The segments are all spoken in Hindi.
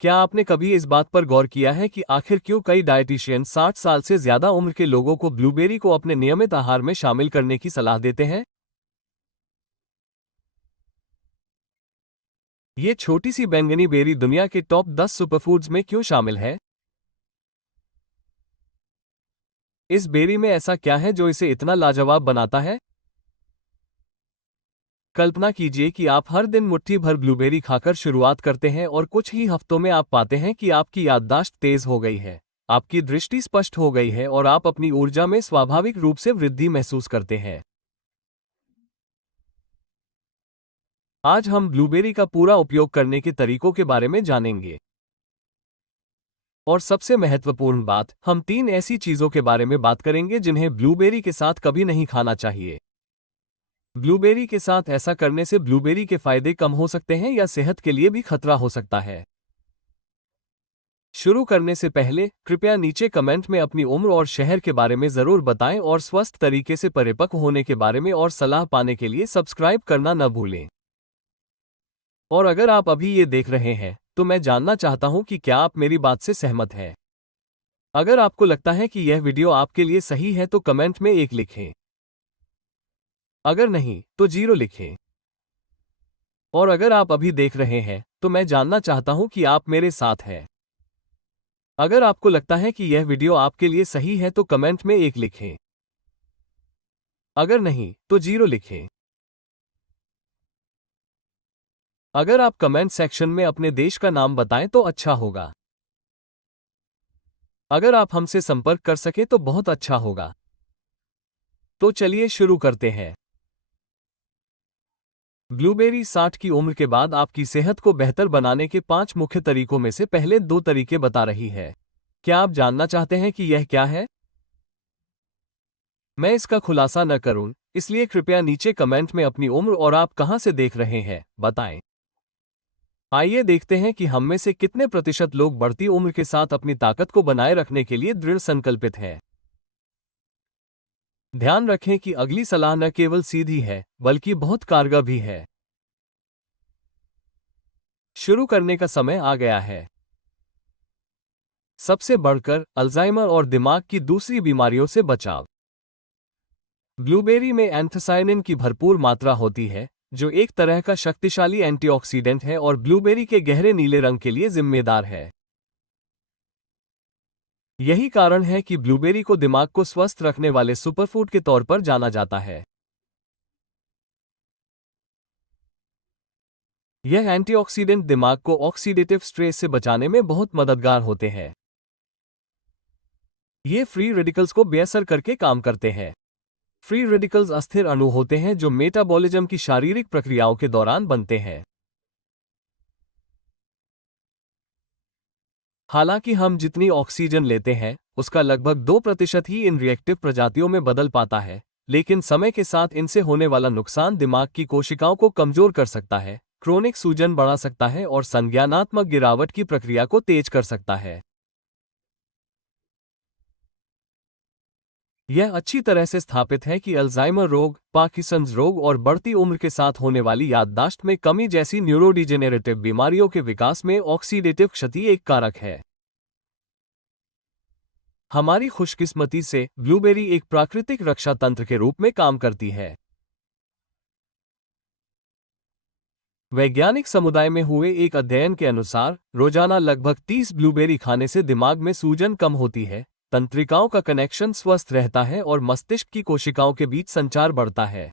क्या आपने कभी इस बात पर गौर किया है कि आखिर क्यों कई डाइटिशियन 60 साल से ज्यादा उम्र के लोगों को ब्लूबेरी को अपने नियमित आहार में शामिल करने की सलाह देते हैं? ये छोटी सी बैंगनी बेरी दुनिया के टॉप 10 सुपरफूड्स में क्यों शामिल है? इस बेरी में ऐसा क्या है जो इसे इतना लाजवाब बनाता है? कल्पना कीजिए कि आप हर दिन मुट्ठी भर ब्लूबेरी खाकर शुरुआत करते हैं और कुछ ही हफ्तों में आप पाते हैं कि आपकी याददाश्त तेज हो गई है, आपकी दृष्टि स्पष्ट हो गई है और आप अपनी ऊर्जा में स्वाभाविक रूप से वृद्धि महसूस करते हैं। आज हम ब्लूबेरी का पूरा उपयोग करने के तरीकों के बारे में जानेंगे। और सबसे महत्वपूर्ण बात, हम 3 ऐसी चीजों के बारे में बात करेंगे जिन्हें ब्लूबेरी के साथ कभी नहीं खाना चाहिए। ब्लूबेरी के साथ ऐसा करने से ब्लूबेरी के फायदे कम हो सकते हैं या सेहत के लिए भी खतरा हो सकता है। शुरू करने से पहले कृपया नीचे कमेंट में अपनी उम्र और शहर के बारे में जरूर बताएं और स्वस्थ तरीके से परिपक्व होने के बारे में और सलाह पाने के लिए सब्सक्राइब करना न भूलें। और अगर आप अभी ये देख रहे हैं तो मैं जानना चाहता हूं कि क्या आप मेरी बात से सहमत हैं। अगर आपको लगता है कि यह वीडियो आपके लिए सही है तो कमेंट में 1 लिखें। अगर नहीं तो 0 लिखें। और अगर आप अभी देख रहे हैं तो मैं जानना चाहता हूं कि आप मेरे साथ हैं। अगर आपको लगता है कि यह वीडियो आपके लिए सही है तो कमेंट में 1 लिखें। अगर नहीं तो 0 लिखें। अगर आप कमेंट सेक्शन में अपने देश का नाम बताएं तो अच्छा होगा। अगर आप हमसे संपर्क कर सके तो बहुत अच्छा होगा। तो चलिए शुरू करते हैं। ब्लूबेरी 60 की उम्र के बाद आपकी सेहत को बेहतर बनाने के 5 मुख्य तरीकों में से पहले 2 तरीके बता रही है। क्या आप जानना चाहते हैं कि यह क्या है? मैं इसका खुलासा न करूं, इसलिए कृपया नीचे कमेंट में अपनी उम्र और आप कहां से देख रहे हैं, बताएं। आइए देखते हैं कि हम में से कितने प्रतिशत लोग बढ़ती उम्र के साथ अपनी ताकत को बनाए रखने के लिए दृढ़ संकल्पित हैं। ध्यान रखें कि अगली सलाह न केवल सीधी है, बल्कि बहुत कारगर भी है। शुरू करने का समय आ गया है। सबसे बढ़कर अल्जाइमर और दिमाग की दूसरी बीमारियों से बचाव। ब्लूबेरी में एंथोसायनिन की भरपूर मात्रा होती है, जो एक तरह का शक्तिशाली एंटीऑक्सीडेंट है और ब्लूबेरी के गहरे नीले रंग के लिए जिम्मेदार है। यही कारण है कि ब्लूबेरी को दिमाग को स्वस्थ रखने वाले सुपरफूड के तौर पर जाना जाता है। यह एंटीऑक्सीडेंट दिमाग को ऑक्सीडेटिव स्ट्रेस से बचाने में बहुत मददगार होते हैं। ये फ्री रेडिकल्स को बेअसर करके काम करते हैं। फ्री रेडिकल्स अस्थिर अणु होते हैं जो मेटाबॉलिज्म की शारीरिक प्रक्रियाओं के दौरान बनते हैं। हालांकि हम जितनी ऑक्सीजन लेते हैं उसका लगभग 2% ही इन रिएक्टिव प्रजातियों में बदल पाता है, लेकिन समय के साथ इनसे होने वाला नुकसान दिमाग की कोशिकाओं को कमजोर कर सकता है, क्रोनिक सूजन बढ़ा सकता है और संज्ञानात्मक गिरावट की प्रक्रिया को तेज कर सकता है। यह अच्छी तरह से स्थापित है कि अल्जाइमर रोग, पार्किंसंस रोग और बढ़ती उम्र के साथ होने वाली याददाश्त में कमी जैसी न्यूरोडिजेनेरेटिव बीमारियों के विकास में ऑक्सीडेटिव क्षति एक कारक है। हमारी खुशकिस्मती से ब्लूबेरी एक प्राकृतिक रक्षा तंत्र के रूप में काम करती है। वैज्ञानिक समुदाय में हुए एक अध्ययन के अनुसार रोजाना लगभग 30 ब्लूबेरी खाने से दिमाग में सूजन कम होती है, तंत्रिकाओं का कनेक्शन स्वस्थ रहता है और मस्तिष्क की कोशिकाओं के बीच संचार बढ़ता है।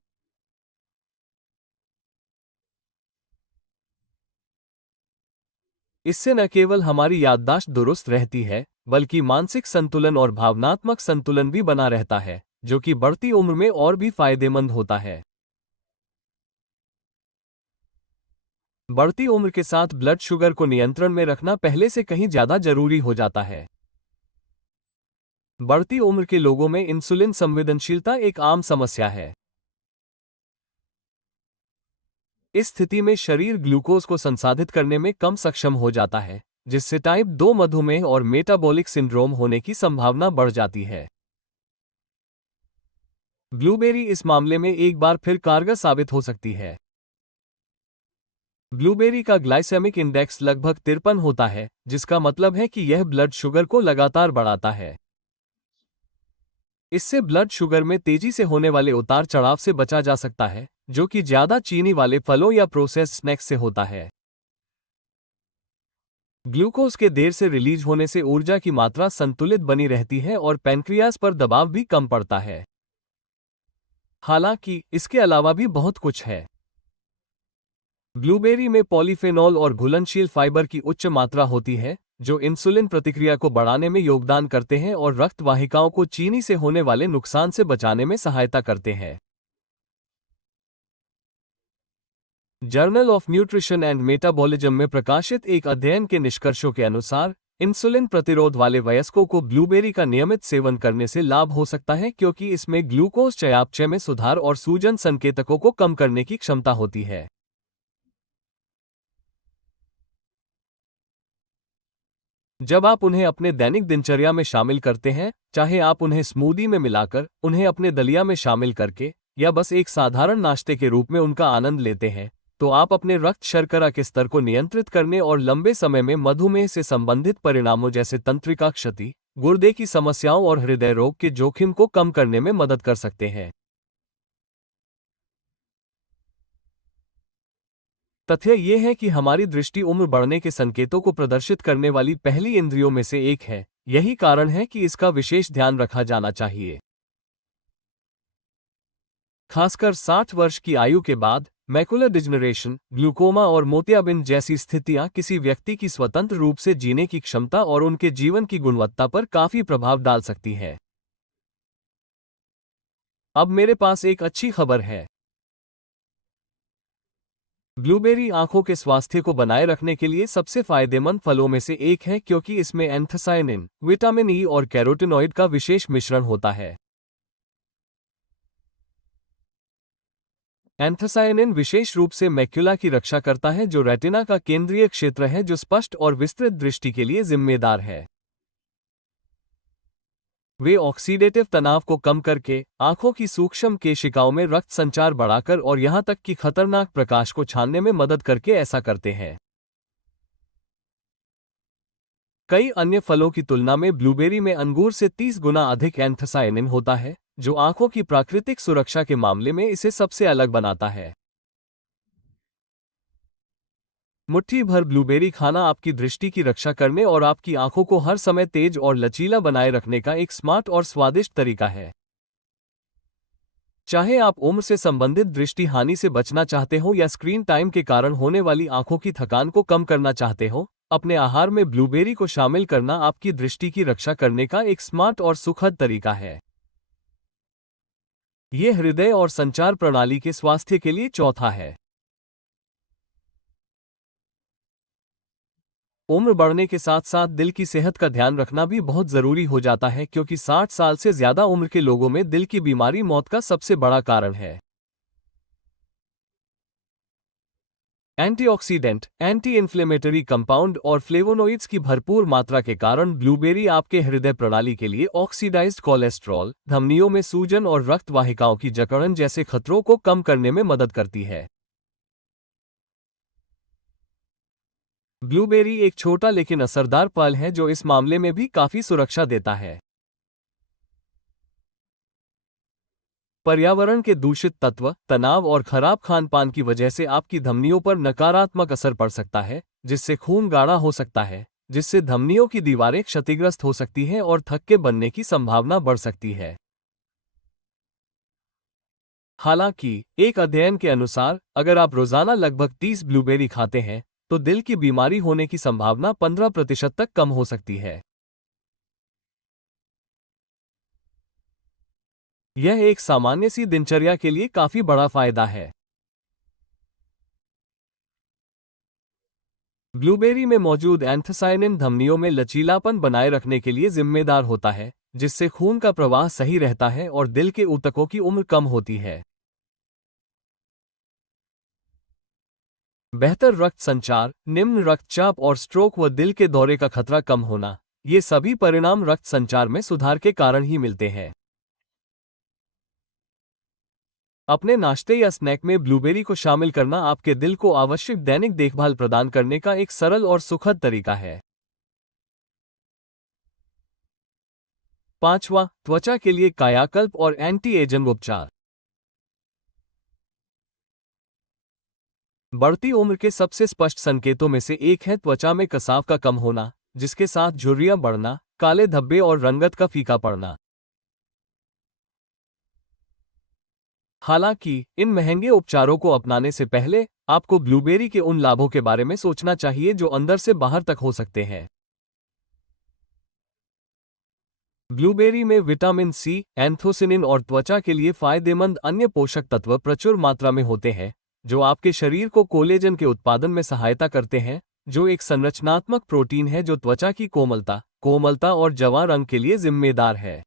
इससे न केवल हमारी याददाश्त दुरुस्त रहती है, बल्कि मानसिक संतुलन और भावनात्मक संतुलन भी बना रहता है, जो कि बढ़ती उम्र में और भी फायदेमंद होता है। बढ़ती उम्र के साथ ब्लड शुगर को नियंत्रण में रखना पहले से कहीं ज्यादा जरूरी हो जाता है। बढ़ती उम्र के लोगों में इंसुलिन संवेदनशीलता एक आम समस्या है। इस स्थिति में शरीर ग्लूकोज को संसाधित करने में कम सक्षम हो जाता है, जिससे टाइप 2 मधुमेह और मेटाबॉलिक सिंड्रोम होने की संभावना बढ़ जाती है। ब्लूबेरी इस मामले में एक बार फिर कारगर साबित हो सकती है। ब्लूबेरी का ग्लाइसेमिक इंडेक्स लगभग 53 होता है, जिसका मतलब है कि यह ब्लड शुगर को लगातार बढ़ाता है। इससे ब्लड शुगर में तेजी से होने वाले उतार चढ़ाव से बचा जा सकता है, जो कि ज्यादा चीनी वाले फलों या प्रोसेस्ड स्नैक्स से होता है। ग्लूकोज के देर से रिलीज होने से ऊर्जा की मात्रा संतुलित बनी रहती है और पैनक्रियाज पर दबाव भी कम पड़ता है। हालांकि इसके अलावा भी बहुत कुछ है। ब्लूबेरी में पॉलीफेनॉल और घुलनशील फाइबर की उच्च मात्रा होती है, जो इंसुलिन प्रतिक्रिया को बढ़ाने में योगदान करते हैं और रक्त वाहिकाओं को चीनी से होने वाले नुकसान से बचाने में सहायता करते हैं। Journal of nutrition and metabolism में प्रकाशित एक अध्ययन के निष्कर्षों के अनुसार इंसुलिन प्रतिरोध वाले वयस्कों को ब्लूबेरी का नियमित सेवन करने से लाभ हो सकता है, क्योंकि इसमें ग्लूकोज चयापचय में सुधार और सूजन संकेतकों को कम करने की क्षमता होती है। जब आप उन्हें अपने दैनिक दिनचर्या में शामिल करते हैं, चाहे आप उन्हें स्मूदी में मिलाकर, उन्हें अपने दलिया में शामिल करके, या बस एक साधारण नाश्ते के रूप में उनका आनंद लेते हैं, तो आप अपने रक्त शर्करा के स्तर को नियंत्रित करने और लंबे समय में मधुमेह से संबंधित परिणामों जैसे तंत्रिका क्षति, गुर्दे की समस्याओं और हृदय रोग के जोखिम को कम करने में मदद कर सकते हैं। तथ्य ये है कि हमारी दृष्टि उम्र बढ़ने के संकेतों को प्रदर्शित करने वाली पहली इंद्रियों में से एक है। यही कारण है कि इसका विशेष ध्यान रखा जाना चाहिए। खासकर 60 वर्ष की आयु के बाद मैकुलर डिजनरेशन, ग्लूकोमा और मोतियाबिंद जैसी स्थितियां किसी व्यक्ति की स्वतंत्र रूप से जीने की क्षमता और उनके जीवन की गुणवत्ता पर काफी प्रभाव डाल सकती है। अब मेरे पास एक अच्छी खबर है। ब्लूबेरी आंखों के स्वास्थ्य को बनाए रखने के लिए सबसे फायदेमंद फलों में से एक है, क्योंकि इसमें एंथोसायनिन, विटामिन ई और कैरोटिनॉइड का विशेष मिश्रण होता है। एंथोसायनिन विशेष रूप से मैक्युला की रक्षा करता है, जो रेटिना का केंद्रीय क्षेत्र है, जो स्पष्ट और विस्तृत दृष्टि के लिए जिम्मेदार है। वे ऑक्सीडेटिव तनाव को कम करके आंखों की सूक्ष्म केशिकाओं में रक्त संचार बढ़ाकर और यहां तक कि खतरनाक प्रकाश को छानने में मदद करके ऐसा करते हैं। कई अन्य फलों की तुलना में ब्लूबेरी में अंगूर से 30 गुना अधिक एंथोसायनिन होता है, जो आंखों की प्राकृतिक सुरक्षा के मामले में इसे सबसे अलग बनाता है। मुट्ठी भर ब्लूबेरी खाना आपकी दृष्टि की रक्षा करने और आपकी आंखों को हर समय तेज और लचीला बनाए रखने का एक स्मार्ट और स्वादिष्ट तरीका है। चाहे आप उम्र से संबंधित दृष्टि हानि से बचना चाहते हो या स्क्रीन टाइम के कारण होने वाली आंखों की थकान को कम करना चाहते हो, अपने आहार में ब्लूबेरी को शामिल करना आपकी दृष्टि की रक्षा करने का एक स्मार्ट और सुखद तरीका है। यह हृदय और संचार प्रणाली के स्वास्थ्य के लिए चौथा है। उम्र बढ़ने के साथ साथ दिल की सेहत का ध्यान रखना भी बहुत जरूरी हो जाता है, क्योंकि 60 साल से ज्यादा उम्र के लोगों में दिल की बीमारी मौत का सबसे बड़ा कारण है। एंटीऑक्सीडेंट, एंटी इन्फ्लेमेटरी कंपाउंड और फ्लेवोनोइड्स की भरपूर मात्रा के कारण ब्लूबेरी आपके हृदय प्रणाली के लिए ऑक्सीडाइज्ड कोलेस्ट्रॉल, धमनियों में सूजन और रक्त वाहिकाओं की जकड़न जैसे खतरों को कम करने में मदद करती है। ब्लूबेरी एक छोटा लेकिन असरदार फल है, जो इस मामले में भी काफी सुरक्षा देता है। पर्यावरण के दूषित तत्व, तनाव और खराब खान पान की वजह से आपकी धमनियों पर नकारात्मक असर पड़ सकता है, जिससे खून गाढ़ा हो सकता है, जिससे धमनियों की दीवारें क्षतिग्रस्त हो सकती हैं और थक्के बनने की संभावना बढ़ सकती है। हालांकि एक अध्ययन के अनुसार अगर आप रोजाना लगभग 30 ब्लूबेरी खाते हैं, तो दिल की बीमारी होने की संभावना 15% तक कम हो सकती है। यह एक सामान्य सी दिनचर्या के लिए काफी बड़ा फायदा है। ब्लूबेरी में मौजूद एंथोसायनिन धमनियों में लचीलापन बनाए रखने के लिए जिम्मेदार होता है, जिससे खून का प्रवाह सही रहता है और दिल के ऊतकों की उम्र कम होती है। बेहतर रक्त संचार, निम्न रक्तचाप और स्ट्रोक व दिल के दौरे का खतरा कम होना, ये सभी परिणाम रक्त संचार में सुधार के कारण ही मिलते हैं। अपने नाश्ते या स्नैक में ब्लूबेरी को शामिल करना आपके दिल को आवश्यक दैनिक देखभाल प्रदान करने का एक सरल और सुखद तरीका है। 5वां, त्वचा के लिए कायाकल्प और एंटी एजिंग उपचार। बढ़ती उम्र के सबसे स्पष्ट संकेतों में से एक है त्वचा में कसाव का कम होना, जिसके साथ झुर्रियां बढ़ना, काले धब्बे और रंगत का फीका पड़ना। हालांकि इन महंगे उपचारों को अपनाने से पहले आपको ब्लूबेरी के उन लाभों के बारे में सोचना चाहिए जो अंदर से बाहर तक हो सकते हैं। ब्लूबेरी में विटामिन सी, एंथोसिनिन और त्वचा के लिए फायदेमंद अन्य पोषक तत्व प्रचुर मात्रा में होते हैं, जो आपके शरीर को कोलेजन के उत्पादन में सहायता करते हैं, जो एक संरचनात्मक प्रोटीन है जो त्वचा की कोमलता और जवां रंग के लिए जिम्मेदार है।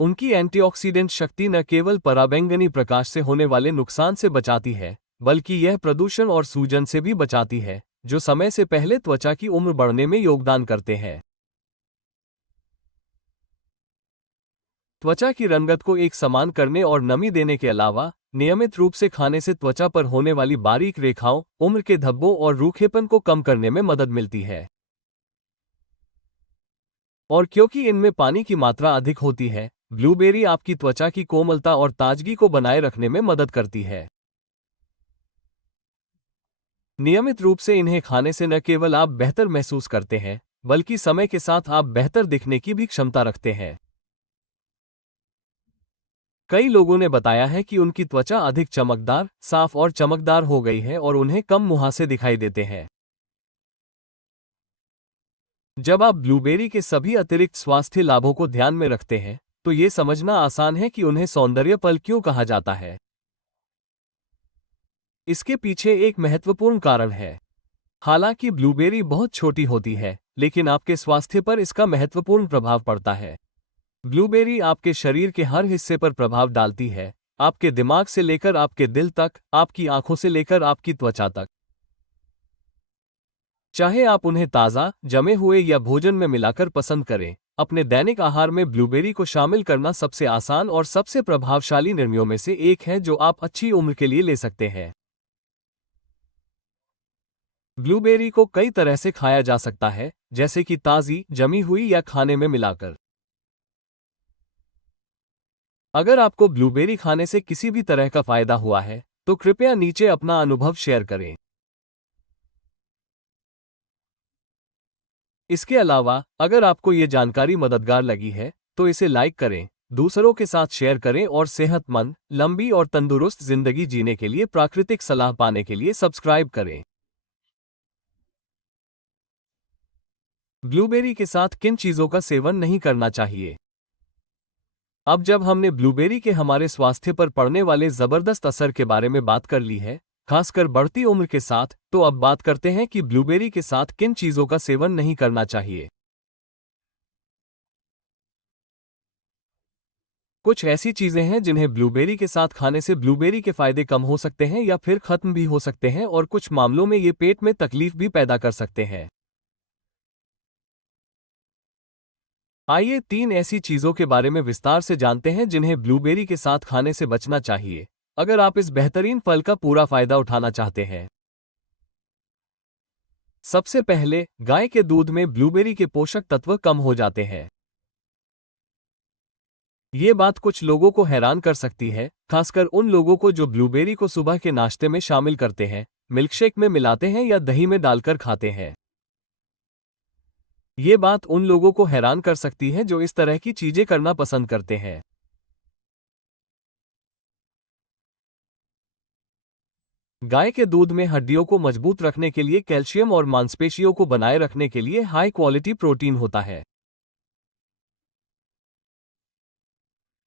उनकी एंटीऑक्सीडेंट शक्ति न केवल पराबैंगनी प्रकाश से होने वाले नुकसान से बचाती है, बल्कि यह प्रदूषण और सूजन से भी बचाती है, जो समय से पहले त्वचा की उम्र बढ़ने में योगदान करते हैं। त्वचा की रंगत को एक समान करने और नमी देने के अलावा नियमित रूप से खाने से त्वचा पर होने वाली बारीक रेखाओं, उम्र के धब्बों और रूखेपन को कम करने में मदद मिलती है। और क्योंकि इनमें पानी की मात्रा अधिक होती है, ब्लूबेरी आपकी त्वचा की कोमलता और ताजगी को बनाए रखने में मदद करती है। नियमित रूप से इन्हें खाने से न केवल आप बेहतर महसूस करते हैं, बल्कि समय के साथ आप बेहतर दिखने की भी क्षमता रखते हैं। कई लोगों ने बताया है कि उनकी त्वचा अधिक चमकदार, साफ और चमकदार हो गई है और उन्हें कम मुहासे दिखाई देते हैं। जब आप ब्लूबेरी के सभी अतिरिक्त स्वास्थ्य लाभों को ध्यान में रखते हैं, तो ये समझना आसान है कि उन्हें सौंदर्य फल क्यों कहा जाता है। इसके पीछे एक महत्वपूर्ण कारण है। हालांकि ब्लूबेरी बहुत छोटी होती है, लेकिन आपके स्वास्थ्य पर इसका महत्वपूर्ण प्रभाव पड़ता है। ब्लूबेरी आपके शरीर के हर हिस्से पर प्रभाव डालती है, आपके दिमाग से लेकर आपके दिल तक, आपकी आंखों से लेकर आपकी त्वचा तक। चाहे आप उन्हें ताज़ा, जमे हुए या भोजन में मिलाकर पसंद करें, अपने दैनिक आहार में ब्लूबेरी को शामिल करना सबसे आसान और सबसे प्रभावशाली निर्णयों में से एक है जो आप अच्छी उम्र के लिए ले सकते हैं। ब्लूबेरी को कई तरह से खाया जा सकता है, जैसे कि ताज़ी, जमी हुई या खाने में मिलाकर। अगर आपको ब्लूबेरी खाने से किसी भी तरह का फायदा हुआ है, तो कृपया नीचे अपना अनुभव शेयर करें। इसके अलावा, अगर आपको ये जानकारी मददगार लगी है, तो इसे लाइक करें, दूसरों के साथ शेयर करें और सेहतमंद, लंबी और तंदुरुस्त जिंदगी जीने के लिए प्राकृतिक सलाह पाने के लिए सब्सक्राइब करें। ब्लूबेरी के साथ किन चीज़ों का सेवन नहीं करना चाहिए? अब जब हमने ब्लूबेरी के हमारे स्वास्थ्य पर पड़ने वाले जबरदस्त असर के बारे में बात कर ली है, खासकर बढ़ती उम्र के साथ, तो अब बात करते हैं कि ब्लूबेरी के साथ किन चीज़ों का सेवन नहीं करना चाहिए। कुछ ऐसी चीज़ें हैं जिन्हें ब्लूबेरी के साथ खाने से ब्लूबेरी के फायदे कम हो सकते हैं या फिर खत्म भी हो सकते हैं और कुछ मामलों में ये पेट में तकलीफ भी पैदा कर सकते हैं। आइए 3 ऐसी चीज़ों के बारे में विस्तार से जानते हैं जिन्हें ब्लूबेरी के साथ खाने से बचना चाहिए, अगर आप इस बेहतरीन फल का पूरा फायदा उठाना चाहते हैं। सबसे पहले, गाय के दूध में ब्लूबेरी के पोषक तत्व कम हो जाते हैं। ये बात कुछ लोगों को हैरान कर सकती है, खासकर उन लोगों को जो ब्लूबेरी को सुबह के नाश्ते में शामिल करते हैं, मिल्कशेक में मिलाते हैं या दही में डालकर खाते हैं। ये बात उन लोगों को हैरान कर सकती है जो इस तरह की चीजें करना पसंद करते हैं। गाय के दूध में हड्डियों को मजबूत रखने के लिए कैल्शियम और मांसपेशियों को बनाए रखने के लिए हाई क्वालिटी प्रोटीन होता है।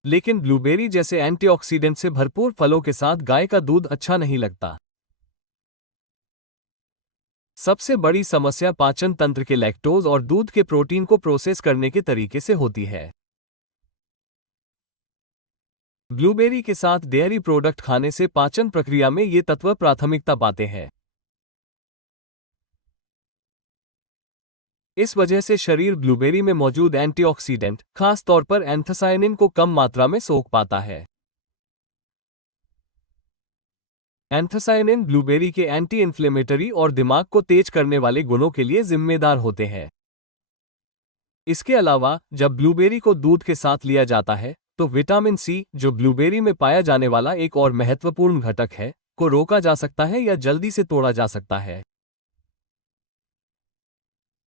लेकिन ब्लूबेरी जैसे एंटीऑक्सीडेंट से भरपूर फलों के साथ गाय का दूध अच्छा नहीं लगता। सबसे बड़ी समस्या पाचन तंत्र के लैक्टोज और दूध के प्रोटीन को प्रोसेस करने के तरीके से होती है। ब्लूबेरी के साथ डेयरी प्रोडक्ट खाने से पाचन प्रक्रिया में ये तत्व प्राथमिकता पाते हैं। इस वजह से शरीर ब्लूबेरी में मौजूद एंटीऑक्सीडेंट, खास तौर पर एंथोसायनिन को कम मात्रा में सोख पाता है। एंथोसायनिन ब्लूबेरी के एंटी इन्फ्लेमेटरी और दिमाग को तेज करने वाले गुणों के लिए जिम्मेदार होते हैं। इसके अलावा जब ब्लूबेरी को दूध के साथ लिया जाता है तो विटामिन सी, जो ब्लूबेरी में पाया जाने वाला एक और महत्वपूर्ण घटक है, को रोका जा सकता है या जल्दी से तोड़ा जा सकता है।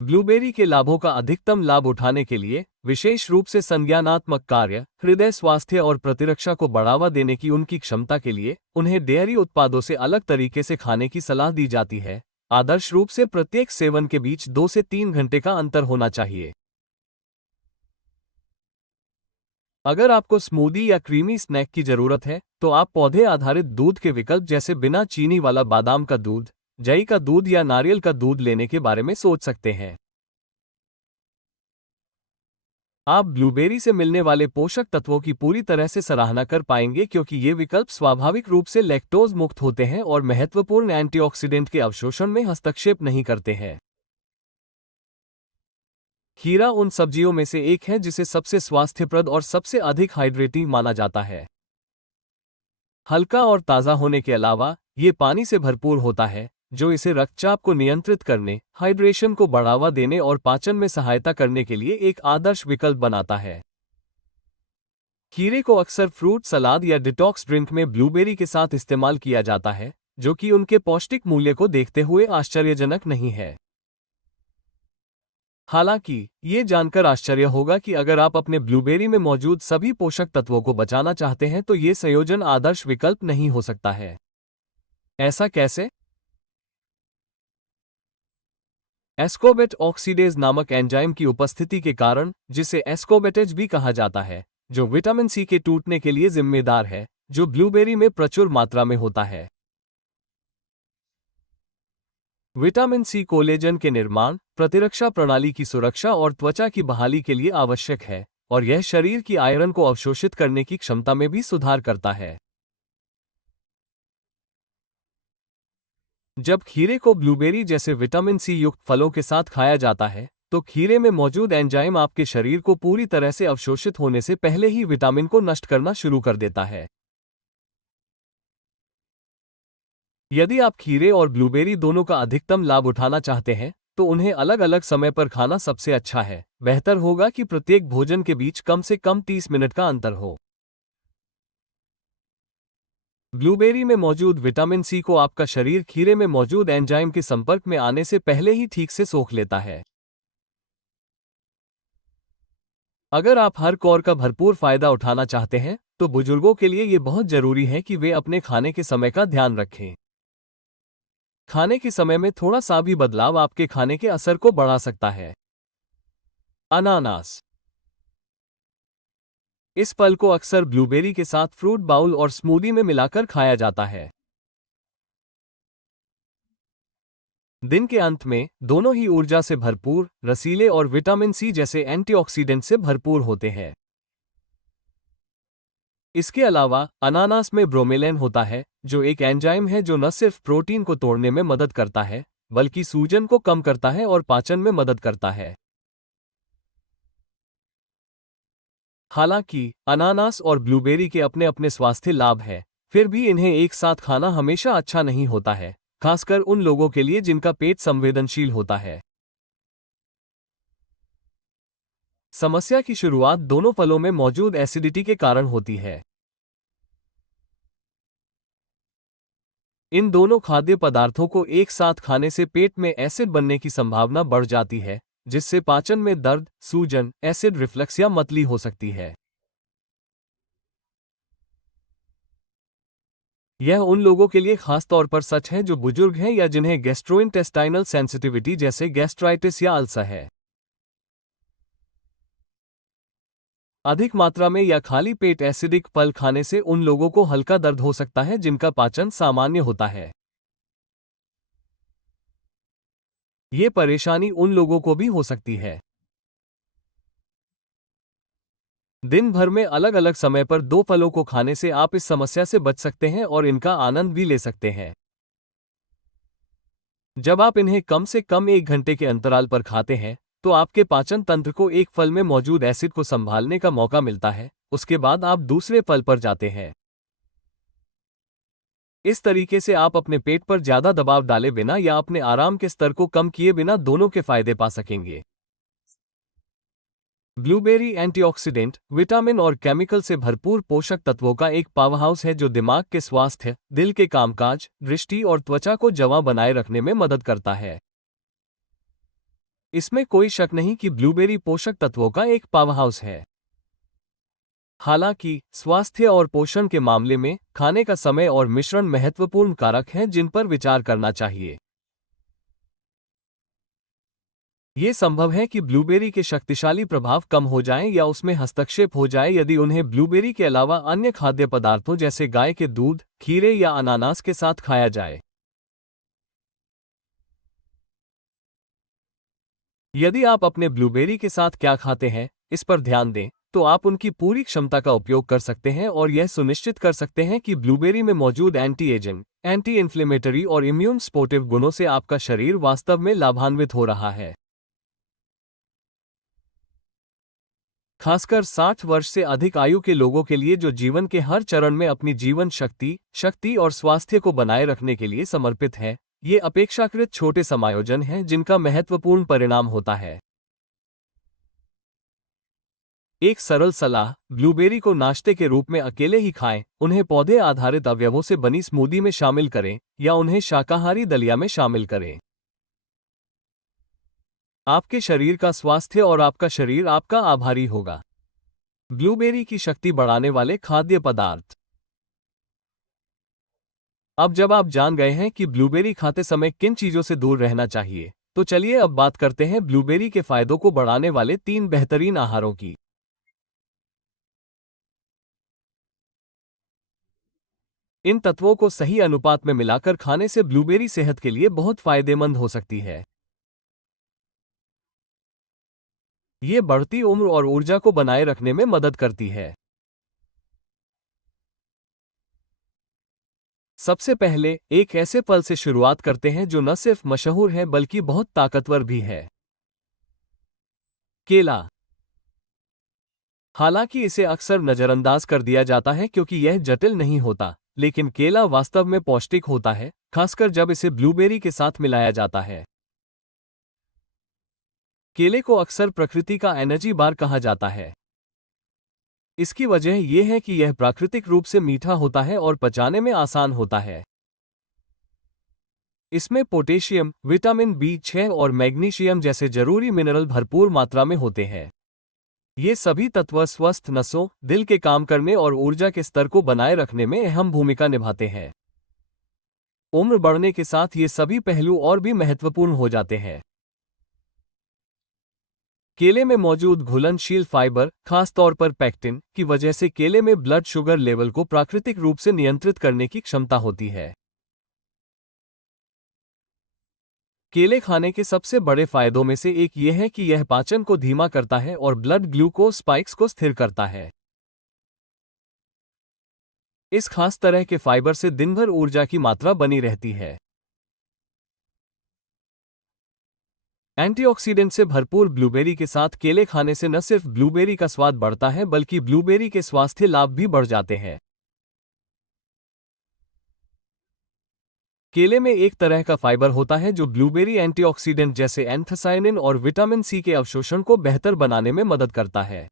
ब्लूबेरी के लाभों का अधिकतम लाभ उठाने के लिए विशेष रूप से संज्ञानात्मक कार्य, हृदय स्वास्थ्य और प्रतिरक्षा को बढ़ावा देने की उनकी क्षमता के लिए उन्हें डेयरी उत्पादों से अलग तरीके से खाने की सलाह दी जाती है। आदर्श रूप से प्रत्येक सेवन के बीच 2 से 3 घंटे का अंतर होना चाहिए। अगर आपको स्मूदी या क्रीमी स्नैक की जरूरत है तो आप पौधे आधारित दूध के विकल्प जैसे बिना चीनी वाला बादाम का दूध, जई का दूध या नारियल का दूध लेने के बारे में सोच सकते हैं। आप ब्लूबेरी से मिलने वाले पोषक तत्वों की पूरी तरह से सराहना कर पाएंगे क्योंकि ये विकल्प स्वाभाविक रूप से लैक्टोज मुक्त होते हैं और महत्वपूर्ण एंटीऑक्सीडेंट के अवशोषण में हस्तक्षेप नहीं करते हैं। खीरा उन सब्जियों में से एक है जिसे सबसे स्वास्थ्यप्रद और सबसे अधिक हाइड्रेटिंग माना जाता है। हल्का और ताज़ा होने के अलावा ये पानी से भरपूर होता है, जो इसे रक्तचाप को नियंत्रित करने, हाइड्रेशन को बढ़ावा देने और पाचन में सहायता करने के लिए एक आदर्श विकल्प बनाता है। खीरे को अक्सर फ्रूट सलाद या डिटॉक्स ड्रिंक में ब्लूबेरी के साथ इस्तेमाल किया जाता है, जो कि उनके पौष्टिक मूल्य को देखते हुए आश्चर्यजनक नहीं है। हालांकि ये जानकर आश्चर्य होगा कि अगर आप अपने ब्लूबेरी में मौजूद सभी पोषक तत्वों को बचाना चाहते हैं तो ये संयोजन आदर्श विकल्प नहीं हो सकता है। ऐसा कैसे? एस्कोबेट ऑक्सीडेज नामक एंजाइम की उपस्थिति के कारण, जिसे एस्कोबेटेज भी कहा जाता है, जो विटामिन सी के टूटने के लिए जिम्मेदार है, जो ब्लूबेरी में प्रचुर मात्रा में होता है। विटामिन सी कोलेजन के निर्माण, प्रतिरक्षा प्रणाली की सुरक्षा और त्वचा की बहाली के लिए आवश्यक है, और यह शरीर की आयरन को अवशोषित करने की क्षमता में भी सुधार करता है। जब खीरे को ब्लूबेरी जैसे विटामिन सी युक्त फलों के साथ खाया जाता है, तो खीरे में मौजूद एंजाइम आपके शरीर को पूरी तरह से अवशोषित होने से पहले ही विटामिन को नष्ट करना शुरू कर देता है। यदि आप खीरे और ब्लूबेरी दोनों का अधिकतम लाभ उठाना चाहते हैं, तो उन्हें अलग अलग समय पर खाना सबसे अच्छा है। बेहतर होगा कि प्रत्येक भोजन के बीच कम से कम 30 मिनट का अंतर हो। ब्लूबेरी में मौजूद विटामिन सी को आपका शरीर खीरे में मौजूद एंजाइम के संपर्क में आने से पहले ही ठीक से सोख लेता है। अगर आप हर कौर का भरपूर फायदा उठाना चाहते हैं, तो बुजुर्गों के लिए ये बहुत जरूरी है कि वे अपने खाने के समय का ध्यान रखें। खाने के समय में थोड़ा सा भी बदलाव आपके खाने के असर को बढ़ा सकता है। अनानास। इस फल को अक्सर ब्लूबेरी के साथ फ्रूट बाउल और स्मूदी में मिलाकर खाया जाता है। दिन के अंत में दोनों ही ऊर्जा से भरपूर, रसीले और विटामिन सी जैसे एंटीऑक्सीडेंट से भरपूर होते हैं। इसके अलावा अनानास में ब्रोमेलैन होता है, जो एक एंजाइम है जो न सिर्फ प्रोटीन को तोड़ने में मदद करता है, बल्कि सूजन को कम करता है और पाचन में मदद करता है। हालांकि अनानास और ब्लूबेरी के अपने अपने स्वास्थ्य लाभ हैं, फिर भी इन्हें एक साथ खाना हमेशा अच्छा नहीं होता है, खासकर उन लोगों के लिए जिनका पेट संवेदनशील होता है। समस्या की शुरुआत दोनों फलों में मौजूद एसिडिटी के कारण होती है। इन दोनों खाद्य पदार्थों को एक साथ खाने से पेट में एसिड बनने की संभावना बढ़ जाती है, जिससे पाचन में दर्द, सूजन, एसिड रिफ्लक्स या मतली हो सकती है। यह उन लोगों के लिए खास तौर पर सच है जो बुजुर्ग हैं या जिन्हें गैस्ट्रोइंटेस्टाइनल सेंसिटिविटी जैसे गैस्ट्राइटिस या अल्सर है। अधिक मात्रा में या खाली पेट एसिडिक फल खाने से उन लोगों को हल्का दर्द हो सकता है जिनका पाचन सामान्य होता है। ये परेशानी उन लोगों को भी हो सकती है। दिन भर में अलग अलग समय पर दो फलों को खाने से आप इस समस्या से बच सकते हैं और इनका आनंद भी ले सकते हैं। जब आप इन्हें कम से कम 1 घंटे के अंतराल पर खाते हैं, तो आपके पाचन तंत्र को एक फल में मौजूद एसिड को संभालने का मौका मिलता है। उसके बाद आप दूसरे फल पर जाते हैं। इस तरीके से आप अपने पेट पर ज्यादा दबाव डाले बिना या अपने आराम के स्तर को कम किए बिना दोनों के फायदे पा सकेंगे। ब्लूबेरी एंटीऑक्सीडेंट, विटामिन और केमिकल से भरपूर पोषक तत्वों का एक पावरहाउस है जो दिमाग के स्वास्थ्य, दिल के कामकाज, दृष्टि और त्वचा को जवां बनाए रखने में मदद करता है। इसमें कोई शक नहीं कि ब्लूबेरी पोषक तत्वों का एक पावरहाउस है। हालांकि स्वास्थ्य और पोषण के मामले में खाने का समय और मिश्रण महत्वपूर्ण कारक हैं जिन पर विचार करना चाहिए। ये संभव है कि ब्लूबेरी के शक्तिशाली प्रभाव कम हो जाएं या उसमें हस्तक्षेप हो जाए यदि उन्हें ब्लूबेरी के अलावा अन्य खाद्य पदार्थों जैसे गाय के दूध, खीरे या अनानास के साथ खाया जाए। यदि आप अपने ब्लूबेरी के साथ क्या खाते हैं, इस पर ध्यान दें, तो आप उनकी पूरी क्षमता का उपयोग कर सकते हैं और यह सुनिश्चित कर सकते हैं कि ब्लूबेरी में मौजूद एंटी एजिंग, एंटी इन्फ्लेमेटरी और इम्यून सपोर्टिव गुणों से आपका शरीर वास्तव में लाभान्वित हो रहा है। खासकर 60 वर्ष से अधिक आयु के लोगों के लिए जो जीवन के हर चरण में अपनी जीवन शक्ति और स्वास्थ्य को बनाए रखने के लिए समर्पित हैं, ये अपेक्षाकृत छोटे समायोजन हैं जिनका महत्वपूर्ण परिणाम होता है। एक सरल सलाह, ब्लूबेरी को नाश्ते के रूप में अकेले ही खाएं, उन्हें पौधे आधारित अवयवों से बनी स्मूदी में शामिल करें या उन्हें शाकाहारी दलिया में शामिल करें। आपके शरीर का स्वास्थ्य और आपका शरीर आपका आभारी होगा। ब्लूबेरी की शक्ति बढ़ाने वाले खाद्य पदार्थ। अब जब आप जान गए हैं कि ब्लूबेरी खाते समय किन चीजों से दूर रहना चाहिए, तो चलिए अब बात करते हैं ब्लूबेरी के फायदों को बढ़ाने वाले 3 बेहतरीन आहारों की। इन तत्वों को सही अनुपात में मिलाकर खाने से ब्लूबेरी सेहत के लिए बहुत फायदेमंद हो सकती है। ये बढ़ती उम्र और ऊर्जा को बनाए रखने में मदद करती है। सबसे पहले एक ऐसे फल से शुरुआत करते हैं जो न सिर्फ मशहूर है बल्कि बहुत ताकतवर भी है। केला। हालांकि इसे अक्सर नजरअंदाज कर दिया जाता है क्योंकि यह जटिल नहीं होता, लेकिन केला वास्तव में पौष्टिक होता है, खासकर जब इसे ब्लूबेरी के साथ मिलाया जाता है। केले को अक्सर प्रकृति का एनर्जी बार कहा जाता है। इसकी वजह यह है कि यह प्राकृतिक रूप से मीठा होता है और पचाने में आसान होता है। इसमें पोटेशियम, विटामिन B6 और मैग्नीशियम जैसे जरूरी मिनरल भरपूर मात्रा में होते हैं। ये सभी तत्व स्वस्थ नसों, दिल के काम करने और ऊर्जा के स्तर को बनाए रखने में अहम भूमिका निभाते हैं। उम्र बढ़ने के साथ ये सभी पहलू और भी महत्वपूर्ण हो जाते हैं। केले में मौजूद घुलनशील फाइबर, खासतौर पर पेक्टिन, की वजह से केले में ब्लड शुगर लेवल को प्राकृतिक रूप से नियंत्रित करने की क्षमता होती है। केले खाने के सबसे बड़े फायदों में से एक यह है कि यह पाचन को धीमा करता है और ब्लड ग्लूकोज स्पाइक्स को स्थिर करता है। इस खास तरह के फाइबर से दिन भर ऊर्जा की मात्रा बनी रहती है। एंटीऑक्सीडेंट से भरपूर ब्लूबेरी के साथ केले खाने से न सिर्फ ब्लूबेरी का स्वाद बढ़ता है बल्कि ब्लूबेरी के स्वास्थ्य लाभ भी बढ़ जाते हैं। केले में एक तरह का फाइबर होता है जो ब्लूबेरी एंटीऑक्सीडेंट जैसे एंथोसायनिन और विटामिन सी के अवशोषण को बेहतर बनाने में मदद करता है।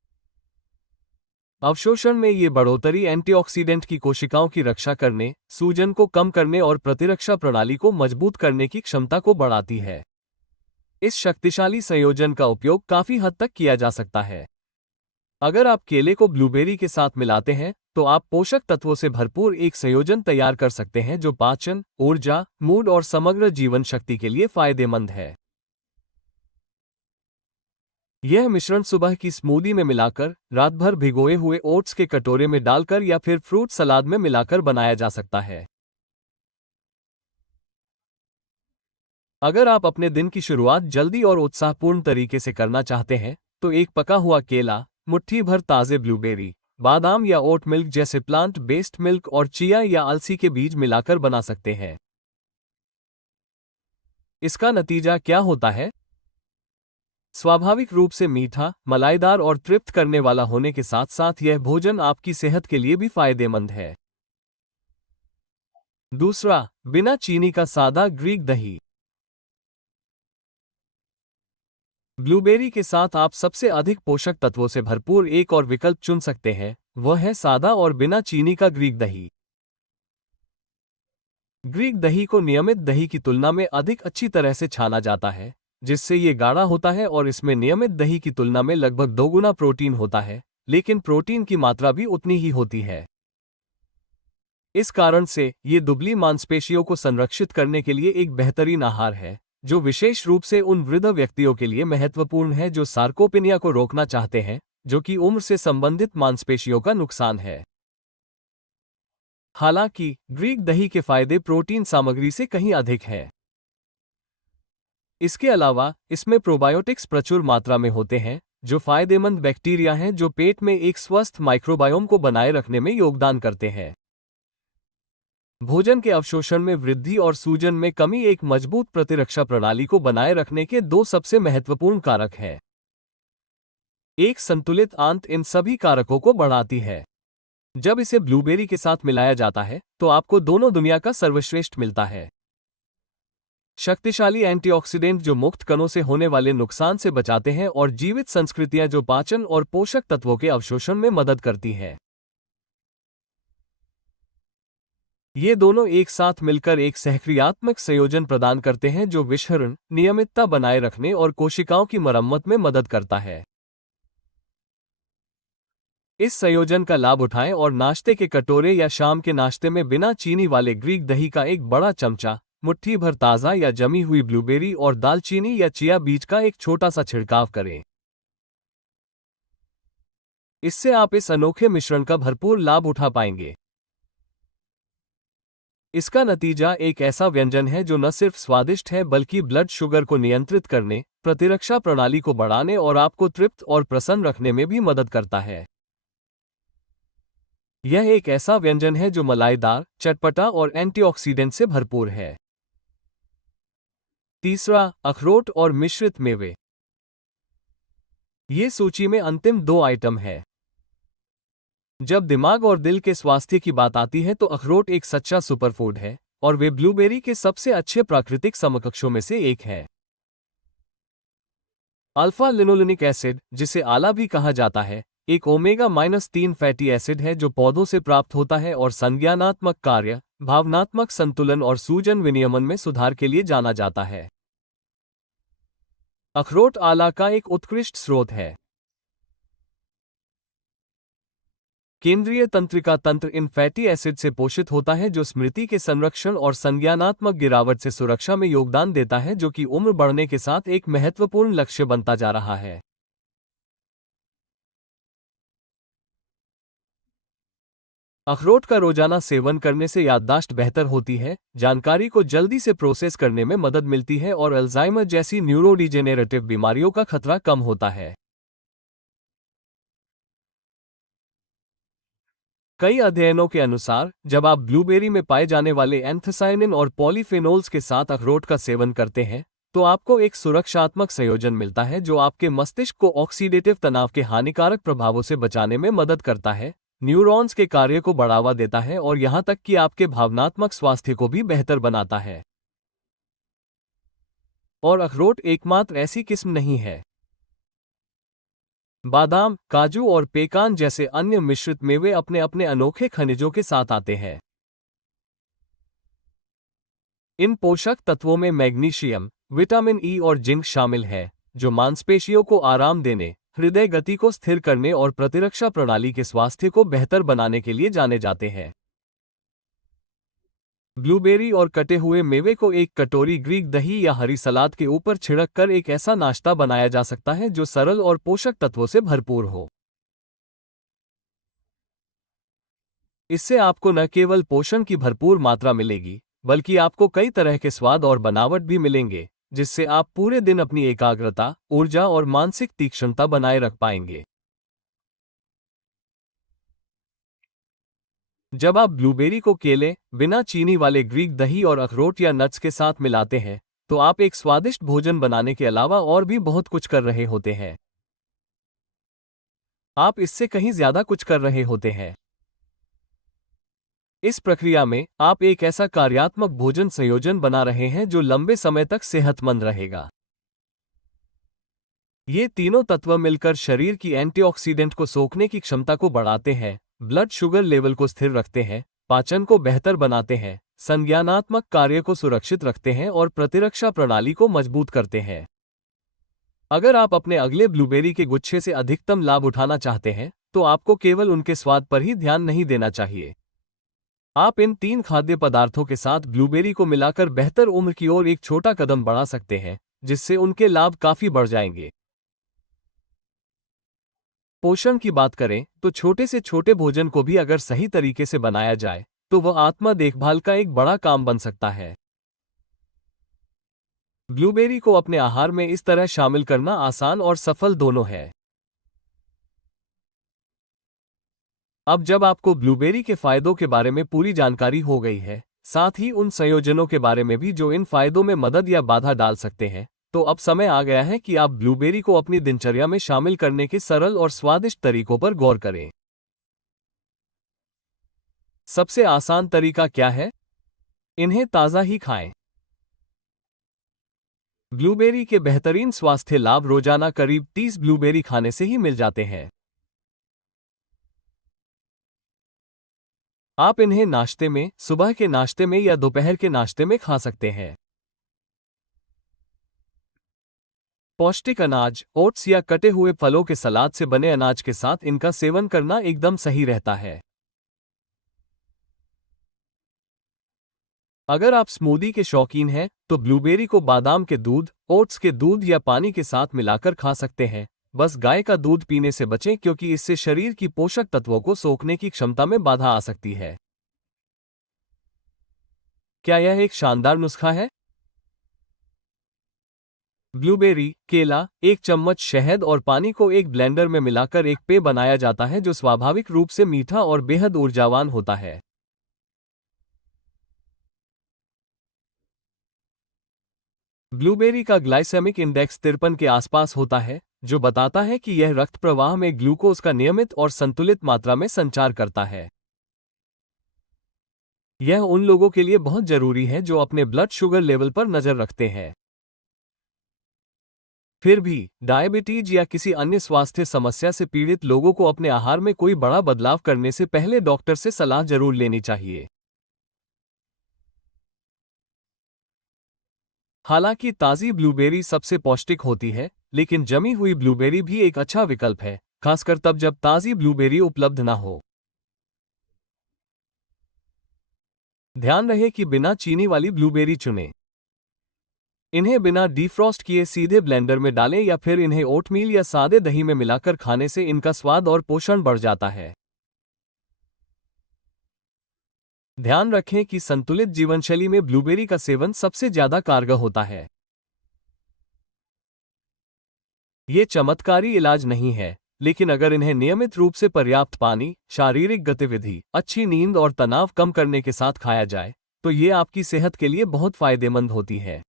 अवशोषण में ये बढ़ोतरी एंटीऑक्सीडेंट की कोशिकाओं की रक्षा करने, सूजन को कम करने और प्रतिरक्षा प्रणाली को मजबूत करने की क्षमता को बढ़ाती है। इस शक्तिशाली संयोजन का उपयोग काफी हद तक किया जा सकता है। अगर आप केले को ब्लूबेरी के साथ मिलाते हैं, तो आप पोषक तत्वों से भरपूर एक संयोजन तैयार कर सकते हैं जो पाचन, ऊर्जा, मूड और समग्र जीवन शक्ति के लिए फायदेमंद है। यह मिश्रण सुबह की स्मूदी में मिलाकर, रात भर भिगोए हुए ओट्स के कटोरे में डालकर या फिर फ्रूट सलाद में मिलाकर बनाया जा सकता है। अगर आप अपने दिन की शुरुआत जल्दी और उत्साहपूर्ण तरीके से करना चाहते हैं, तो एक पका हुआ केला, मुट्ठी भर ताज़े ब्लूबेरी, बादाम या ओट मिल्क जैसे प्लांट बेस्ड मिल्क और चिया या अलसी के बीज मिलाकर बना सकते हैं। इसका नतीजा क्या होता है? स्वाभाविक रूप से मीठा, मलाईदार और तृप्त करने वाला होने के साथ साथ यह भोजन आपकी सेहत के लिए भी फायदेमंद है। दूसरा, बिना चीनी का सादा ग्रीक दही। ब्लूबेरी के साथ आप सबसे अधिक पोषक तत्वों से भरपूर एक और विकल्प चुन सकते हैं, वह है सादा और बिना चीनी का ग्रीक दही। ग्रीक दही को नियमित दही की तुलना में अधिक अच्छी तरह से छाना जाता है, जिससे ये गाढ़ा होता है और इसमें नियमित दही की तुलना में लगभग 2 गुना प्रोटीन होता है, लेकिन प्रोटीन की मात्रा भी उतनी ही होती है। इस कारण से ये दुबली मांसपेशियों को संरक्षित करने के लिए एक बेहतरीन आहार है, जो विशेष रूप से उन वृद्ध व्यक्तियों के लिए महत्वपूर्ण है जो सार्कोपेनिया को रोकना चाहते हैं, जो कि उम्र से संबंधित मांसपेशियों का नुकसान है। हालांकि ग्रीक दही के फायदे प्रोटीन सामग्री से कहीं अधिक हैं। इसके अलावा इसमें प्रोबायोटिक्स प्रचुर मात्रा में होते हैं, जो फायदेमंद बैक्टीरिया हैं जो पेट में एक स्वस्थ माइक्रोबायोम को बनाए रखने में योगदान करते हैं। भोजन के अवशोषण में वृद्धि और सूजन में कमी एक मजबूत प्रतिरक्षा प्रणाली को बनाए रखने के 2 सबसे महत्वपूर्ण कारक हैं। एक संतुलित आंत इन सभी कारकों को बढ़ाती है। जब इसे ब्लूबेरी के साथ मिलाया जाता है तो आपको दोनों दुनिया का सर्वश्रेष्ठ मिलता है। शक्तिशाली एंटीऑक्सीडेंट जो मुक्त कणों से होने वाले नुकसान से बचाते हैं और जीवित संस्कृतियां जो पाचन और पोषक तत्वों के अवशोषण में मदद करती हैं। ये दोनों एक साथ मिलकर एक सहक्रियात्मक संयोजन प्रदान करते हैं जो विषहरण, नियमितता बनाए रखने और कोशिकाओं की मरम्मत में मदद करता है। इस संयोजन का लाभ उठाएं और नाश्ते के कटोरे या शाम के नाश्ते में बिना चीनी वाले ग्रीक दही का एक बड़ा चमचा, मुट्ठी भर ताज़ा या जमी हुई ब्लूबेरी और दालचीनी या चिया बीज का एक छोटा सा छिड़काव करें। इससे आप इस अनोखे मिश्रण का भरपूर लाभ उठा पाएंगे। इसका नतीजा एक ऐसा व्यंजन है जो न सिर्फ स्वादिष्ट है बल्कि ब्लड शुगर को नियंत्रित करने, प्रतिरक्षा प्रणाली को बढ़ाने और आपको तृप्त और प्रसन्न रखने में भी मदद करता है। यह एक ऐसा व्यंजन है जो मलाईदार, चटपटा और एंटीऑक्सीडेंट से भरपूर है। तीसरा, अखरोट और मिश्रित मेवे। ये सूची में अंतिम 2 आइटम है। जब दिमाग और दिल के स्वास्थ्य की बात आती है तो अखरोट एक सच्चा सुपरफूड है और वे ब्लूबेरी के सबसे अच्छे प्राकृतिक समकक्षों में से एक है। अल्फा लिनोलेनिक एसिड, जिसे आला भी कहा जाता है, एक ओमेगा-3 फैटी एसिड है जो पौधों से प्राप्त होता है और संज्ञानात्मक कार्य, भावनात्मक संतुलन और सूजन विनियमन में सुधार के लिए जाना जाता है। अखरोट आला का एक उत्कृष्ट स्रोत है। केंद्रीय तंत्रिका तंत्र इन फैटी एसिड से पोषित होता है जो स्मृति के संरक्षण और संज्ञानात्मक गिरावट से सुरक्षा में योगदान देता है, जो कि उम्र बढ़ने के साथ एक महत्वपूर्ण लक्ष्य बनता जा रहा है। अखरोट का रोजाना सेवन करने से याददाश्त बेहतर होती है, जानकारी को जल्दी से प्रोसेस करने में मदद मिलती है और अल्जाइमर जैसी न्यूरोडिजेनेरेटिव बीमारियों का खतरा कम होता है। कई अध्ययनों के अनुसार जब आप ब्लूबेरी में पाए जाने वाले एंथोसायनिन और पॉलीफेनोल्स के साथ अखरोट का सेवन करते हैं, तो आपको एक सुरक्षात्मक संयोजन मिलता है जो आपके मस्तिष्क को ऑक्सीडेटिव तनाव के हानिकारक प्रभावों से बचाने में मदद करता है, न्यूरॉन्स के कार्य को बढ़ावा देता है और यहां तक कि आपके भावनात्मक स्वास्थ्य को भी बेहतर बनाता है। और अखरोट एकमात्र ऐसी किस्म नहीं है। बादाम, काजू और पेकान जैसे अन्य मिश्रित मेवे अपने अपने अनोखे खनिजों के साथ आते हैं। इन पोषक तत्वों में मैग्नीशियम, विटामिन ई और जिंक शामिल है, जो मांसपेशियों को आराम देने, हृदय गति को स्थिर करने और प्रतिरक्षा प्रणाली के स्वास्थ्य को बेहतर बनाने के लिए जाने जाते हैं। ब्लूबेरी और कटे हुए मेवे को एक कटोरी ग्रीक दही या हरी सलाद के ऊपर छिड़क कर एक ऐसा नाश्ता बनाया जा सकता है जो सरल और पोषक तत्वों से भरपूर हो। इससे आपको न केवल पोषण की भरपूर मात्रा मिलेगी, बल्कि आपको कई तरह के स्वाद और बनावट भी मिलेंगे, जिससे आप पूरे दिन अपनी एकाग्रता, ऊर्जा और मानसिक तीक्ष्णता बनाए रख पाएंगे। जब आप ब्लूबेरी को केले, बिना चीनी वाले ग्रीक दही और अखरोट या नट्स के साथ मिलाते हैं, तो आप एक स्वादिष्ट भोजन बनाने के अलावा और भी बहुत कुछ कर रहे होते हैं। आप इससे कहीं ज्यादा कुछ कर रहे होते हैं। इस प्रक्रिया में आप एक ऐसा कार्यात्मक भोजन संयोजन बना रहे हैं जो लंबे समय तक सेहतमंद रहेगा। ये तीनों तत्व मिलकर शरीर की एंटीऑक्सीडेंट को सोखने की क्षमता को बढ़ाते हैं, ब्लड शुगर लेवल को स्थिर रखते हैं, पाचन को बेहतर बनाते हैं, संज्ञानात्मक कार्य को सुरक्षित रखते हैं और प्रतिरक्षा प्रणाली को मजबूत करते हैं। अगर आप अपने अगले ब्लूबेरी के गुच्छे से अधिकतम लाभ उठाना चाहते हैं, तो आपको केवल उनके स्वाद पर ही ध्यान नहीं देना चाहिए। आप इन 3 खाद्य पदार्थों के साथ ब्लूबेरी को मिलाकर बेहतर उम्र की ओर एक छोटा कदम बढ़ा सकते हैं, जिससे उनके लाभ काफी बढ़ जाएंगे। पोषण की बात करें तो छोटे से छोटे भोजन को भी अगर सही तरीके से बनाया जाए तो वह आत्मा देखभाल का एक बड़ा काम बन सकता है। ब्लूबेरी को अपने आहार में इस तरह शामिल करना आसान और सफल दोनों है। अब जब आपको ब्लूबेरी के फायदों के बारे में पूरी जानकारी हो गई है, साथ ही उन संयोजनों के बारे में भी जो इन फायदों में मदद या बाधा डाल सकते हैं, तो अब समय आ गया है कि आप ब्लूबेरी को अपनी दिनचर्या में शामिल करने के सरल और स्वादिष्ट तरीकों पर गौर करें। सबसे आसान तरीका क्या है? इन्हें ताज़ा ही खाएं। ब्लूबेरी के बेहतरीन स्वास्थ्य लाभ रोजाना करीब 30 ब्लूबेरी खाने से ही मिल जाते हैं। आप इन्हें नाश्ते में, सुबह के नाश्ते में या दोपहर के नाश्ते में खा सकते हैं। पौष्टिक अनाज, ओट्स या कटे हुए फलों के सलाद से बने अनाज के साथ इनका सेवन करना एकदम सही रहता है। अगर आप स्मूदी के शौकीन हैं, तो ब्लूबेरी को बादाम के दूध, ओट्स के दूध या पानी के साथ मिलाकर खा सकते हैं। बस गाय का दूध पीने से बचें क्योंकि इससे शरीर की पोषक तत्वों को सोखने की क्षमता में बाधा आ सकती है। क्या यह एक शानदार नुस्खा है? ब्लूबेरी, केला, 1 चम्मच शहद और पानी को एक ब्लेंडर में मिलाकर एक पेय बनाया जाता है जो स्वाभाविक रूप से मीठा और बेहद ऊर्जावान होता है। ब्लूबेरी का ग्लाइसेमिक इंडेक्स 53 के आसपास होता है, जो बताता है कि यह रक्त प्रवाह में ग्लूकोज का नियमित और संतुलित मात्रा में संचार करता है। यह उन लोगों के लिए बहुत जरूरी है जो अपने ब्लड शुगर लेवल पर नजर रखते हैं। फिर भी डायबिटीज या किसी अन्य स्वास्थ्य समस्या से पीड़ित लोगों को अपने आहार में कोई बड़ा बदलाव करने से पहले डॉक्टर से सलाह जरूर लेनी चाहिए। हालांकि ताज़ी ब्लूबेरी सबसे पौष्टिक होती है, लेकिन जमी हुई ब्लूबेरी भी एक अच्छा विकल्प है, खासकर तब जब ताज़ी ब्लूबेरी उपलब्ध ना हो। ध्यान रहे कि बिना चीनी वाली ब्लूबेरी चुनें। इन्हें बिना डीफ्रॉस्ट किए सीधे ब्लेंडर में डालें या फिर इन्हें ओटमील या सादे दही में मिलाकर खाने से इनका स्वाद और पोषण बढ़ जाता है। ध्यान रखें कि संतुलित जीवनशैली में ब्लूबेरी का सेवन सबसे ज्यादा कारगर होता है। ये चमत्कारी इलाज नहीं है, लेकिन अगर इन्हें नियमित रूप से पर्याप्त पानी, शारीरिक गतिविधि, अच्छी नींद और तनाव कम करने के साथ खाया जाए, तो ये आपकी सेहत के लिए बहुत फायदेमंद होती है।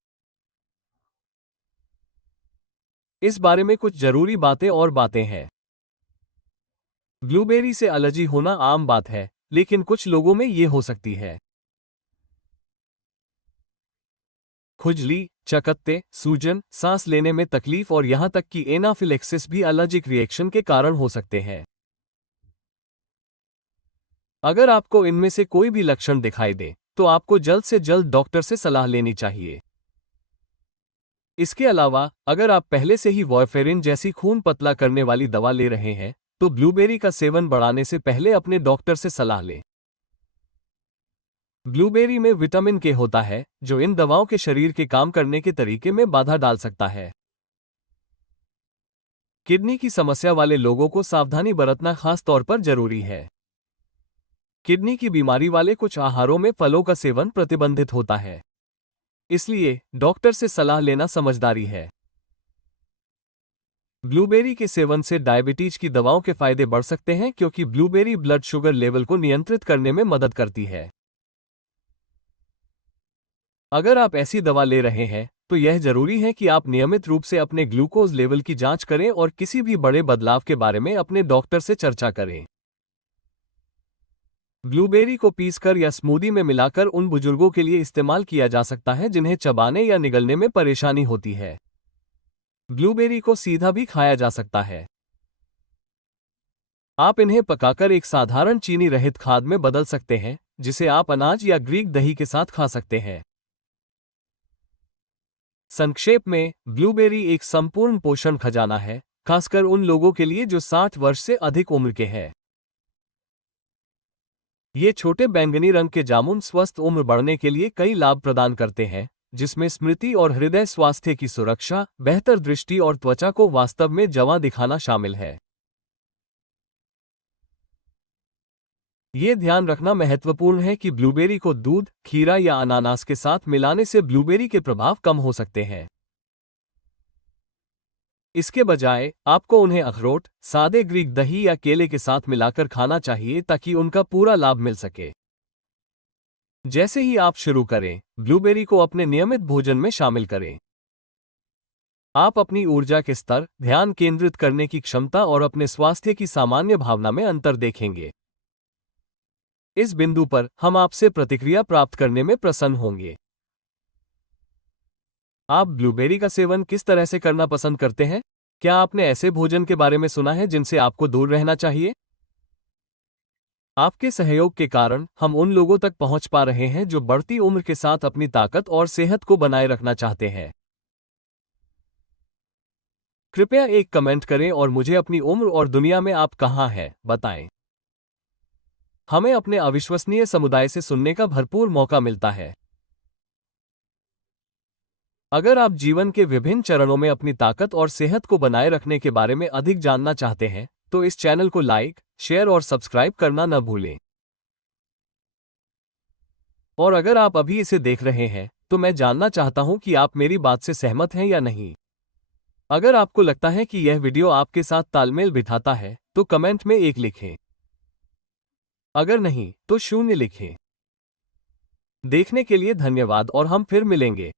इस बारे में कुछ जरूरी बातें हैं। ब्लूबेरी से एलर्जी होना आम बात है, लेकिन कुछ लोगों में ये हो सकती है। खुजली, चकत्ते, सूजन, सांस लेने में तकलीफ और यहां तक कि एनाफिलेक्सिस भी एलर्जिक रिएक्शन के कारण हो सकते हैं। अगर आपको इनमें से कोई भी लक्षण दिखाई दे, तो आपको जल्द से जल्द डॉक्टर से सलाह लेनी चाहिए। इसके अलावा, अगर आप पहले से ही वॉरफेरिन जैसी खून पतला करने वाली दवा ले रहे हैं, तो ब्लूबेरी का सेवन बढ़ाने से पहले अपने डॉक्टर से सलाह लें। ब्लूबेरी में विटामिन के होता है, जो इन दवाओं के शरीर के काम करने के तरीके में बाधा डाल सकता है। किडनी की समस्या वाले लोगों को सावधानी बरतना खास तौर पर जरूरी है। किडनी की बीमारी वाले कुछ आहारों में फलों का सेवन प्रतिबंधित होता है, इसलिए डॉक्टर से सलाह लेना समझदारी है। ब्लूबेरी के सेवन से डायबिटीज की दवाओं के फायदे बढ़ सकते हैं क्योंकि ब्लूबेरी ब्लड शुगर लेवल को नियंत्रित करने में मदद करती है। अगर आप ऐसी दवा ले रहे हैं तो यह जरूरी है कि आप नियमित रूप से अपने ग्लूकोज लेवल की जांच करें और किसी भी बड़े बदलाव के बारे में अपने डॉक्टर से चर्चा करें। ब्लूबेरी को पीसकर या स्मूदी में मिलाकर उन बुजुर्गों के लिए इस्तेमाल किया जा सकता है जिन्हें चबाने या निगलने में परेशानी होती है। ब्लूबेरी को सीधा भी खाया जा सकता है। आप इन्हें पकाकर एक साधारण चीनी रहित खाद्य में बदल सकते हैं, जिसे आप अनाज या ग्रीक दही के साथ खा सकते हैं। संक्षेप में, ब्लूबेरी एक संपूर्ण पोषण खजाना है, खासकर उन लोगों के लिए जो 60 वर्ष से अधिक उम्र के हैं। ये छोटे बैंगनी रंग के जामुन स्वस्थ उम्र बढ़ने के लिए कई लाभ प्रदान करते हैं, जिसमें स्मृति और हृदय स्वास्थ्य की सुरक्षा, बेहतर दृष्टि और त्वचा को वास्तव में जवां दिखाना शामिल है। ये ध्यान रखना महत्वपूर्ण है कि ब्लूबेरी को दूध, खीरा या अनानास के साथ मिलाने से ब्लूबेरी के प्रभाव कम हो सकते हैं। इसके बजाय आपको उन्हें अखरोट, सादे ग्रीक दही या केले के साथ मिलाकर खाना चाहिए ताकि उनका पूरा लाभ मिल सके। जैसे ही आप शुरू करें, ब्लूबेरी को अपने नियमित भोजन में शामिल करें। आप अपनी ऊर्जा के स्तर, ध्यान केंद्रित करने की क्षमता और अपने स्वास्थ्य की सामान्य भावना में अंतर देखेंगे। इस बिंदु पर हम आपसे प्रतिक्रिया प्राप्त करने में प्रसन्न होंगे। आप ब्लूबेरी का सेवन किस तरह से करना पसंद करते हैं? क्या आपने ऐसे भोजन के बारे में सुना है जिनसे आपको दूर रहना चाहिए? आपके सहयोग के कारण हम उन लोगों तक पहुंच पा रहे हैं जो बढ़ती उम्र के साथ अपनी ताकत और सेहत को बनाए रखना चाहते हैं। कृपया एक कमेंट करें और मुझे अपनी उम्र और दुनिया में आप कहां हैं बताएं। हमें अपने अविश्वसनीय समुदाय से सुनने का भरपूर मौका मिलता है। अगर आप जीवन के विभिन्न चरणों में अपनी ताकत और सेहत को बनाए रखने के बारे में अधिक जानना चाहते हैं, तो इस चैनल को लाइक, शेयर और सब्सक्राइब करना न भूलें। और अगर आप अभी इसे देख रहे हैं, तो मैं जानना चाहता हूं कि आप मेरी बात से सहमत हैं या नहीं। अगर आपको लगता है कि यह वीडियो आपके साथ तालमेल बिठाता है, तो कमेंट में 1 लिखें। अगर नहीं, तो 0 लिखें। देखने के लिए धन्यवाद और हम फिर मिलेंगे।